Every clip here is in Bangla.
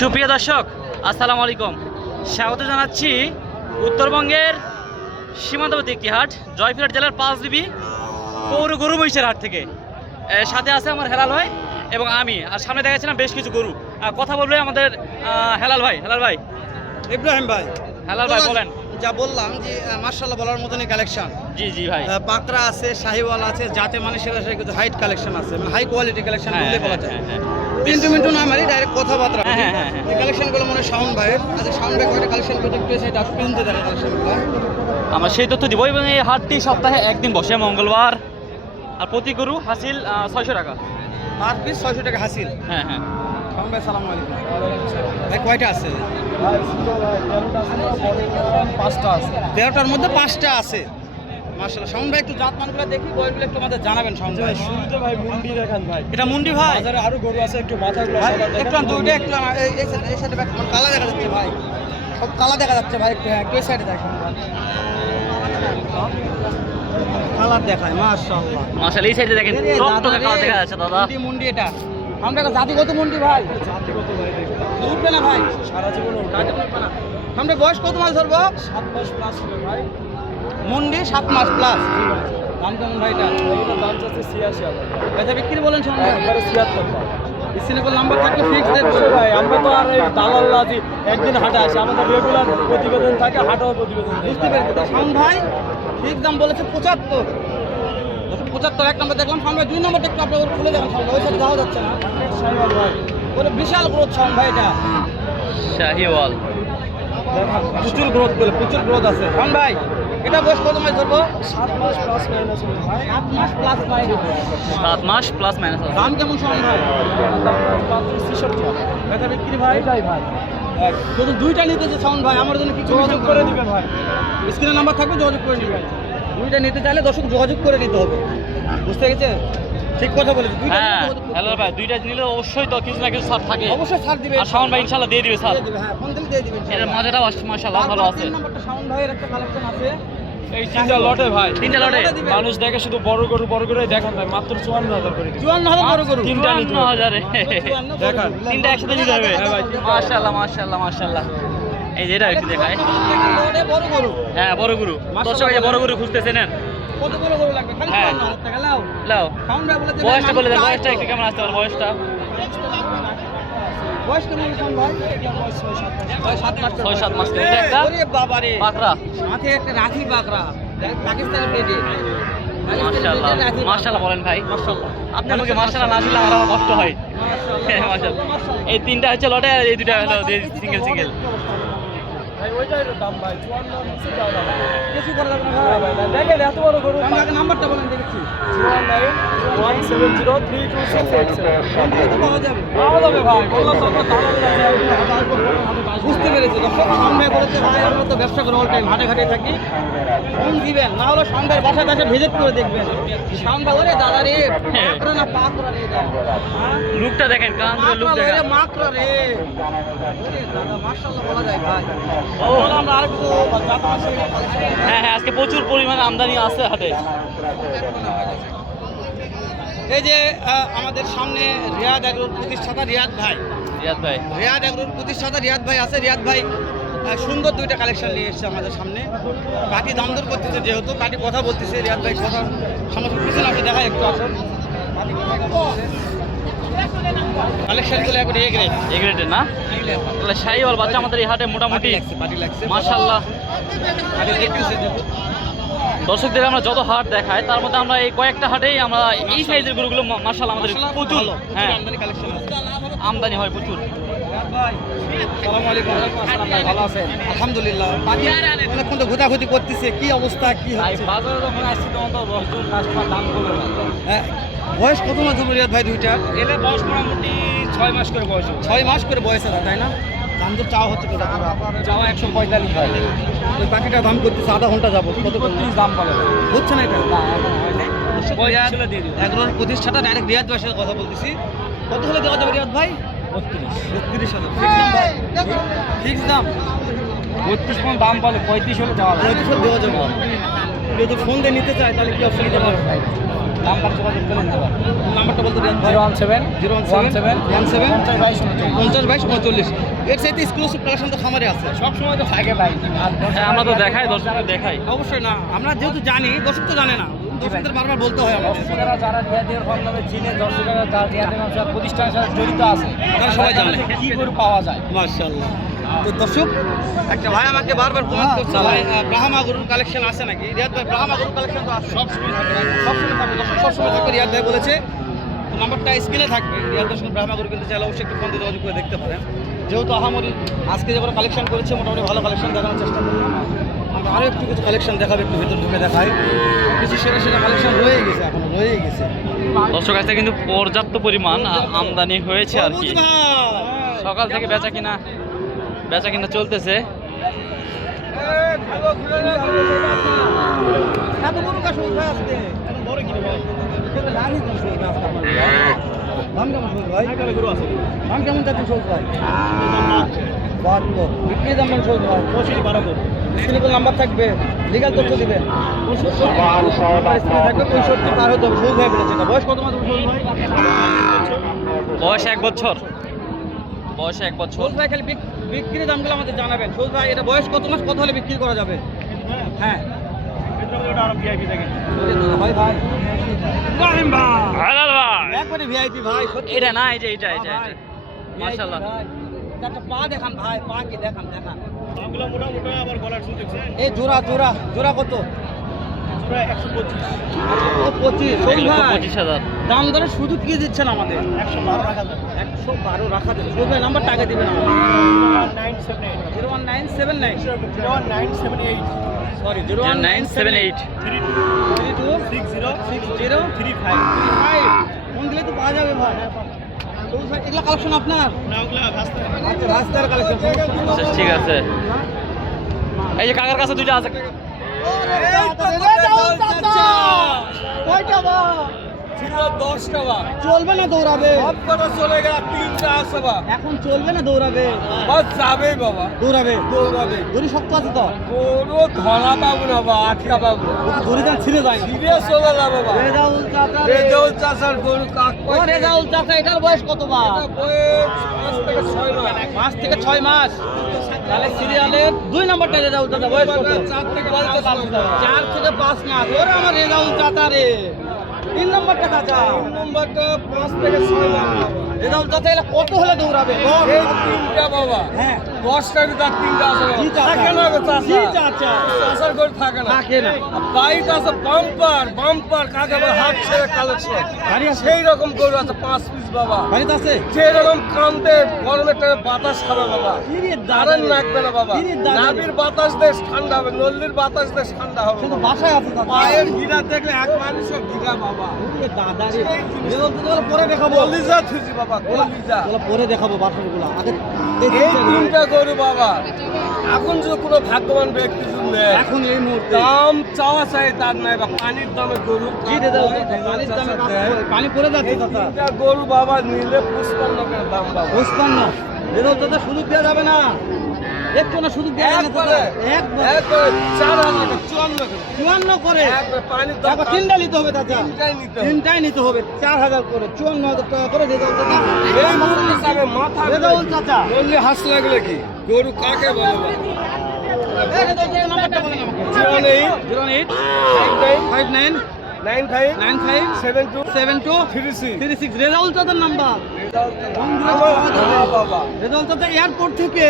সুপ্রিয় দর্শক আসসালামু আলাইকুম। স্বাগত জানাচ্ছি উত্তরবঙ্গের সীমান্তবর্তী একটি হাট জয়পুরহাট জেলার পাঁচদিবি পৌর গরু মহিষের হাট থেকে। সাথে আছে আমার হেলাল ভাই এবং আমি। আর সামনে দেখাচ্ছিলাম বেশ কিছু গরু। আর কথা বলবে আমাদের হেলাল ভাই। হেলাল ভাই। ইব্রাহিম ভাই। হেলাল ভাই বলেন। যা বললাম যে মার্শাল্লাহ বলার মতনই কালেকশন জি জি ভাই। পাকরা আছে শাহিওয়াল আছে যাতে মানুষের কিন্তু হাইট কালেকশন আছে মানে হাই কোয়ালিটি কালেকশন হ্যাঁ, বললে বলা হ্যাঁ, যায়। হ্যাঁ। মিনিটু মিনিটু না মারি ডাইরেক্ট কথাবার্তা। হ্যাঁ, হ্যাঁ, হ্যাঁ, হ্যাঁ। এই কালেকশনগুলো মনে হয় ভাইয়ের। আচ্ছা ভাই কয়টা কালেকশন কালেকশনগুলো আমরা সেই তথ্য দিব এবং এই হাটটি সপ্তাহে একদিন বসে মঙ্গলবার। আর প্রতি গরু হাসিল ছয়শো টাকা। পার পিস ছয়শো টাকা হাসিল। হ্যাঁ হ্যাঁ। ভাই সালাম আলাইকুম। ভাই কয়টা আছে? পাঁচটা আছে। তেরোটার মধ্যে পাঁচটা আছে। ভাই একটু জাত মানগুলো দেখি বয়সগুলো একটু আমাদের জানাবেন ভাই শুরুতে ভাই মুন্ডি দেখান ভাই। এটা মুন্ডি ভাই? বাজারে আরও গরু আছে একটু মাথাগুলো একটু দেখান। দুইটা একটু এই এই সাইডে এই সাইডে আমার কালা দেখা যাচ্ছে ভাই। সব কালা দেখা যাচ্ছে ভাই একটু হ্যাঁ, এই সাইডে দেখেন কালার দেখায় মাশাআল্লাহ। মাসাল এই সাইডে দেখেন দেখা যাচ্ছে দাদা। মুন্ডি মুন্ডি এটা। আমরা জাতিগত মুন্ডি ভাই। জাতিগত ভাই দেখুন। উঠবে না ভাই। সারা জীবন উঠবে। না। আমরা বয়স কত মাস ধরবো? সাত মাস প্লাস হবে মুন্ডি সাত মাস প্লাস দাম কেমন ভাই এটা? এগুলোর দাম চাচ্ছে ছিয়াশি হাজার। বেচা বিক্রি বলেন শোন একবারে ছিয়াত্তর। সিনেকল নাম্বার থাকলে ফিক্স ভাই আমরা তো আর এই একদিন হাটে আসি। আমাদের রেগুলার প্রতিবেদন থাকে হাটেও প্রতিবেদন দেই। বুঝতে পেরেছি। শাওন ভাই ঠিক দাম বলেছে পঁচাত্তর। পঁচাত্তর এক নম্বর দেখলাম ভাই দুই নম্বরটা একটু আপনার খুলে দেখেন ওই যাওয়া যাচ্ছে না। ভাই। বলে বিশাল গ্রোথ শাওন ভাই এটা। শাহিওয়াল দেখান। প্রচুর গ্রোথ বলে প্রচুর গ্রোথ আছে। শাওন ভাই এটা বয়স কত মাস ধরবো? সাত মাস প্লাস মাইনাস সাত মাস প্লাস পাই সাত মাস প্লাস মাইনাস দাম কেমন সমান ভাই? ছেষট্টি টাকা বিক্রি ভাই? এটাই ভাই। শুধু দুইটা নিতে যে সাউন্ড ভাই আমার জন্য কিছু যোগাযোগ করে দিবেন ভাই। স্ক্রিনের নাম্বার থাকবে যোগাযোগ করে নিবেন। দুইটা নিতে চাইলে দর্শক যোগাযোগ করে নিতে হবে। বুঝতে গেছে ঠিক কথা বলেছে দুইটা হ্যাঁ হ্যালো ভাই দুইটা নিলে অবশ্যই তো কিছু না কিছু ছাড় থাকে। অবশ্যই ছাড় দিবে আর শাওন ভাই ইনশাল্লাহ দিয়ে দিবে দিবে, হ্যাঁ, ফোন দিলে দিয়ে দিবে, এর মাসাল্লাহ ভালো আছে। তিন নম্বরটা শাওন ভাইয়ের একটা কালেকশন আছে। এই তিনটা লটে ভাই। তিনটা লটে? মানুষ দেখে শুধু বড় গরু বড় গরুই দেখান ভাই মাত্র চুয়ান্ন হাজার করে দিবেন। চুয়ান্ন হাজার বড় গরু। তিনটা নিতে হবে। হাজারে চুয়ান্ন দেখান। তিনটা একসাথে নিতে হবে। হ্যাঁ ভাই, তিনটা। মাশাল্লাহ মাশাল্লাহ মাশাল্লাহ এই যে এটা একটু দেখায়। লটে বড় গরু। হ্যাঁ বড় গুরু। দর্শক এই বড় গুরু খুঁজতেছে নেন। কত বড় গরু লাগবে? খালি হ্যাঁ। চুয়ান্ন হাজার টাকা লাও। লাও। শাওন ভাই বলেছে, বয়সটা বলে দেন বয়সটা একটু কেমন আসতে পারে বয়সটা? বয়স কেমন শাওন ভাই। ছয় সাত মাস। ছয় সাত মাস। এটা একটা ওরে বাবা রে। পাকড়া সাথে একটা রাখি বাকরা। পাকিস্তানি পেটে মাশাল্লাহ মাশাল্লাহ বলেন ভাই। মাশাআল্লাহ। আপনি আমাকে মাশাল্লাহ না আমার কষ্ট হয়। এই তিনটা হচ্ছে লটে আর এই দুটা হলো সিঙ্গেল সিঙ্গেল ওইটাই দাম ভাই চুয়ান্ন নিচে যাওয়া কিছু করা যাবে না ভাই, ভাই, দেখেন এত বড় গরু। আমি নাম্বারটা বলেন দেখেছি। One nine one seven zero three two six eight seven. পাওয়া যাবে। পাওয়া যাবে ভাই বললাম তো আপনার দালাল রাজি আমি বুঝতে পেরেছি দর্শক সামনে বলেছে ভাই আমরা তো ব্যবসা করে অল টাইম হাটে ঘাটে থাকি। ফোন দিবেন না হলে সন্ধ্যায় বাসায় বাসায় ভিজিট করে দেখবেন। সন্ধ্যা ওরে দাদা রে পাকড়া না পাকড়া রে হ্যাঁ? লুকটা দেখেন কান লুক রে, দেখেন। মাকড়া রে। দাদা মাশাআল্লাহ বলা যায় ভাই। হ্যাঁ হ্যাঁ আজকে প্রচুর পরিমাণে আমদানি আছে হাটে। এই যে আমাদের সামনে রিয়াদ এগ্রোর প্রতিষ্ঠাতা রিয়াদ ভাই। রিয়াদ ভাই। রিয়াদ এগ্রোর প্রতিষ্ঠাতা রিয়াদ ভাই আছে। রিয়াদ ভাই সুন্দর দুইটা কালেকশন নিয়ে এসেছে আমাদের সামনে। কাটি দাম দর করতেছে যেহেতু কাটি কথা বলতেছে রিয়াদ ভাই কথা সামনে পিছনে আপনি দেখায় একটু আসুন। কালেকশনগুলো এখন এ গ্রেড এই গ্রেডের না? তাহলে শাহিওয়াল বাচ্চা আমাদের এই হাটে মোটামুটি মাশাল্লাহ দর্শকদের আমরা যত হাট দেখাই তার মধ্যে আমরা এই কয়েকটা হাটেই আমরা এই সাইজের গরুগুলো মার্শাল আমাদের প্রচুর। হ্যাঁ। আমদানি হয় প্রচুর। আলহামদুলিল্লাহ। অনেকক্ষণ তো ঘোটাঘুটি করতেছে কি অবস্থা কি বাজারে যখন আসছি তখন তো দশজন কাস্টমার দাম হ্যাঁ, বয়স কত মাস রিয়াদ ভাই দুইটা এলে বয়স মোটামুটি ছয় মাস করে বয়স ছয় মাস করে বয়স আছে তাই না? দাম তো চাওয়া হচ্ছে কোথা যাওয়া একশো পঁয়তাল্লিশ ভাই। ওই পাখিটা দাম করতেছে আধা ঘণ্টা যাব কত দাম। হচ্ছে না এটা? প্রতিষ্ঠাতা ডাইরেক্ট রিয়াদ ভাইয়ের সাথে কথা বলতেছি। কত হলে দেওয়া যাবে রিয়াদ ভাই? বত্রিশ। বত্রিশ হাজার। ফিক্স দাম? বত্রিশ দাম বলে পঁয়ত্রিশ হলে দেওয়া যাবে। পঁয়ত্রিশ হলে দেওয়া যাবে। যদি ফোন দিয়ে নিতে চায় তাহলে কি অপশন দিতে পারবে নাম্বার যোগাযোগ করে নিতে পারেন নাম্বারটা বলতে zero one seven zero one seven one seven পঞ্চাশ বাইশ পঞ্চাশ বাইশ উনচল্লিশ। এর সাথে এক্সক্লুসিভ কালেকশন তো খামারে আছে। সব সময় তো থাকে ভাই। হ্যাঁ আমরা তো দেখাই দর্শকদের দেখাই। অবশ্যই না। আমরা যেহেতু জানি দর্শক তো জানে না। দর্শকদের বারবার বলতে হয় দর্শকেরা যারা রিয়াদের কম চিনে দর্শকেরা যারা রিয়াদের ব্যবসা প্রতিষ্ঠানের সাথে জড়িত আছে তারা সবাই জানে। কি করে পাওয়া যায়? মার্শাল্লাহ তো দর্শক একটা ভাই আমাকে বারবার কমেন্ট করছে ভাই ব্রাহ্মা গরুর কালেকশন আছে নাকি? রিয়াদ ভাই ব্রাহ্মা গরুর কালেকশন তো আছে। সবসময় থাকে সবসময় থাকবে দর্শক সবসময় থাকবে। রিয়াদ ভাই বলেছে নাম্বারটা স্ক্রিনে থাকবে। রিয়াদ ভাই সঙ্গে ব্রাহ্মা গরু কিনতে চাইলে অবশ্যই একটু ফোন দিয়ে যোগাযোগ করে দেখতে পারেন। যেহেতু আহামরি আজকে যখন কালেকশন করেছে মোটামুটি ভালো কালেকশন দেখানোর চেষ্টা করলাম। আমরা আরও একটু কিছু কালেকশন দেখাবে একটু ভেতর ঢুকে দেখাই। কিছু সেরা সেরা কালেকশন রয়ে গেছে এখন রয়ে গেছে। দর্শক কাছে কিন্তু পর্যাপ্ত পরিমাণ আমদানি হয়েছে আর কি। সকাল থেকে বেচা কিনা বেচা কিনা চলতেছে। দাম কেমন যাচ্ছে ভাই? বাহাত্তর। বিক্রি দাম কেমন সবুজ ভাই পঁচিশ বারো নাম্বার থাকবে লিগাল তথ্য দিবেন থাকবে পঁয়ষট্টি পার হতে হবে সবুজ ভাই বলেছে বয়স কত ভাই বয়স এক বছর। বয়স এক বছর। সবুজ ভাই খালি বিক- বিক্রির দামগুলো আমাদের জানাবেন। সবুজ ভাই এটা বয়স কত মাস? কত হলে বিক্রি করা যাবে? হ্যাঁ। ভাই। ভাই। একবারে ভিআইপি ভাই এটা না এটা এটা এটা ভাই, চারটা পা দেখান ভাই পা কি দেখান দেখান এই জোড়া জোড়া জোড়া কত? একশো পঁচিশ। শোন পঁচিশ হাজার। দাম দরে শুধু কি দিচ্ছেন আমাদের? একশো বারো রাখা যাবে। একশো বারো রাখা যাবে। শোন ভাই নাম্বারটা আগে দিবেন zero one nine seven nine sorry zero one nine seven eight. Three two six zero six zero three five. Three five. Phone দিলে তো পাওয়া যাবে ভাই। এগুলো কালেকশন আপনার? আচ্ছা রাস্তার কালেকশন আচ্ছা ঠিক আছে। এই যে কাকার কাছে দুইটা আছে। ছিল দশটা বা চলবে না দৌড়াবে। সব কটা চলে গেল তিনটা আছে বা। এখন চলবে না দৌড়াবে? বাস যাবেই বাবা। দৌড়াবে? দৌড়াবে। দড়ি শক্ত আছে তো? কোনো ধরা পাবো না বা আটকা পাবো। দড়ি দান ছিঁড়ে যায়। সিরিয়াস চলে যাবে বা রেজাউল চাচা। রেজাউল চাষার গরু কাক রেজাউল চাচা এটার বয়স কত বা বয়স পাঁচ থেকে ছয় মাস। পাঁচ থেকে ছয় মাস। তাহলে সিরিয়ালের দুই নম্বরটা রেজাউল চাচা বয়স কত? চার থেকে পাঁচ মাস। চার থেকে পাঁচ মাস। ওরে আমার রেজাউল চাচা রে। তিন নম্বরটা চাচা তিন নম্বরটা পাঁচ থেকে ছয় বাবা। রেজাউল চাচা কত হলে দৌড়াবে? এই তিনটা বাবা। হ্যাঁ। দশটার তার তিনটা আছে। থাকে না চাচা চাষার গরু থাকে না। থাকে না। বাইক আছে বাম্পার বাম্পার কাকে বলে হাত ছেড়ে কালেকশন সেই রকম গরু আছে পাঁচ পিস বাবা। বাড়িতে আছে? যেরকম কান্দে গরমের টাইমে বাতাস খাবে বাবা। দাঁড়ান লাগবে না বাবা। নাবির বাতাস দেশ ঠান্ডা হবে নল্লির বাতাস দেশ ঠান্ডা হবে। বাসায় আছে পায়ের গিরা দেখলে এক মানুষের গিরা বাবা। ওরে দাদা রে। রেজাউল চাচা পরে দেখাবো। কলিজা থুজি বাবা কলিজা পরে দেখাবো বাসনগুলো। আগে এই তিনটা গরু বাবা। এখন যদি কোনো ভাগ্যবান ব্যক্তি নেয়, এখন এই মুহূর্তে দাম চাওয়া চাই তার নাই বা পানির দামে গরু দাদা। পানি পড়ে যাচ্ছে তিনটা গরু বাবা নিলে পুষ্পান্ন দাম বাবা। বুঝতাম না রেজাউল চাচা সুযোগ দেওয়া যাবে না। একটু না সুযোগ যাবে একবারে। একবারে চার হাজার চুয়ান্ন করে। চুয়ান্ন করে। একবারে তিনটা নিতে হবে তিনটাই নিতে হবে। হবে। চার হাজার করে। চুয়ান্ন হাজার টাকা করে এই মুহূর্তে যাবে মাথা চাচা। বললে হাস লাগলে কি? গরু কাকে বলে zero eight. Zero eight. Five. Nine. Nine five. Nine five. Seven two. Seven two. Three six. Three six. Rezaul চাচার নাম্বার। রেজাউল চাচা এয়ারপোর্ট থেকে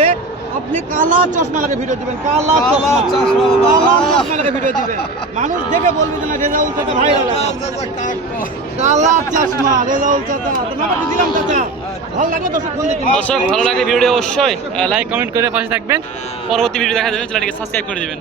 আপনি কালা চশমা লাগে ভিডিও দিবেন কালা কালা চশমা। কালা চশমা লাগে ভিডিও দিবেন। মানুষ দেখে বলবে যে না রেজাউল চাচা ভাইরাল কালা চশমা রেজাউল চাচা। তো দিলাম চাচা। ভালো লাগবে দর্শক ভালো লাগে ভিডিও অবশ্যই লাইক কমেন্ট করে পাশে থাকবেন। পরবর্তী ভিডিও দেখা যাবে চ্যানেলটিকে সাবস্ক্রাইব করে দিবেন।